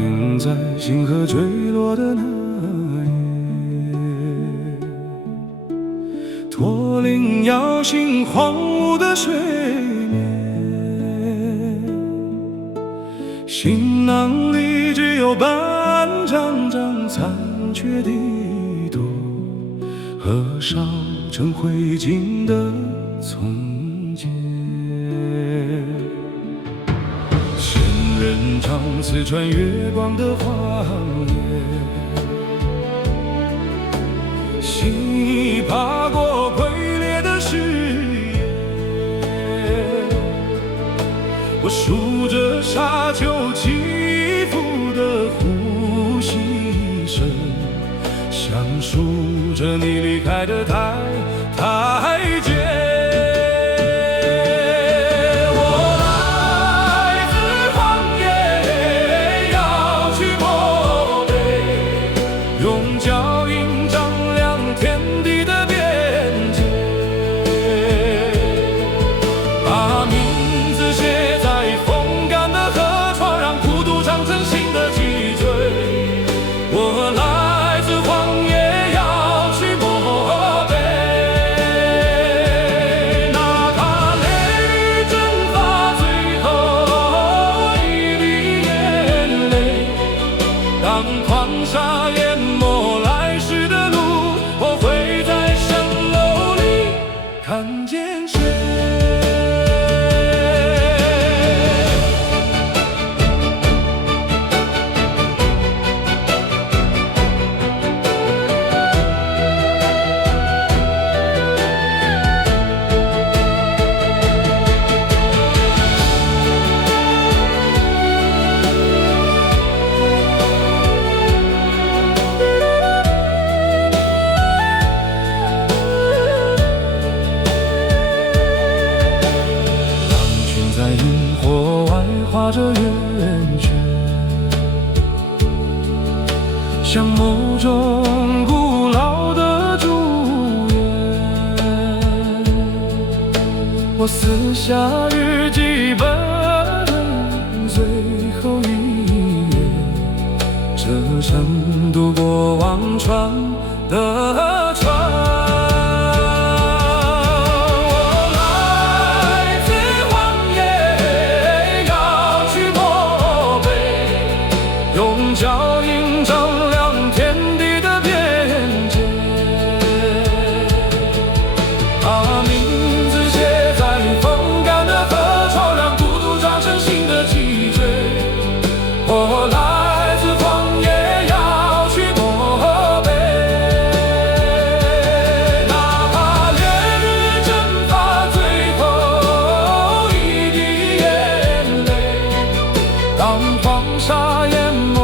停在星河坠落的那夜，驼铃摇醒荒芜的睡眠，行囊里只有半张张残缺的朵和烧成灰烬的从前。仙人掌刺穿月光的荒野，心已爬过溃裂的誓言。我数着沙丘起伏的呼吸声，详数着你离开的台阶。用脚印丈量天地的边界，把名字写在风干的河床，让孤独长成新的脊椎。我来自荒野，要去漠北，哪怕烈日蒸发最后一滴眼泪，当狂沙淹没来时的路，我会在蜃楼里看见谁？在萤火外画着圆圈，像某种古老的祝愿。我撕下日记本最后一页，这程度过往船的船。用脚印丈量天地的边界，把名字写在风干的河床，让孤独长成新的脊椎。我来自荒野，要去漠北，哪怕烈日蒸发最后一滴眼泪，当黄沙淹没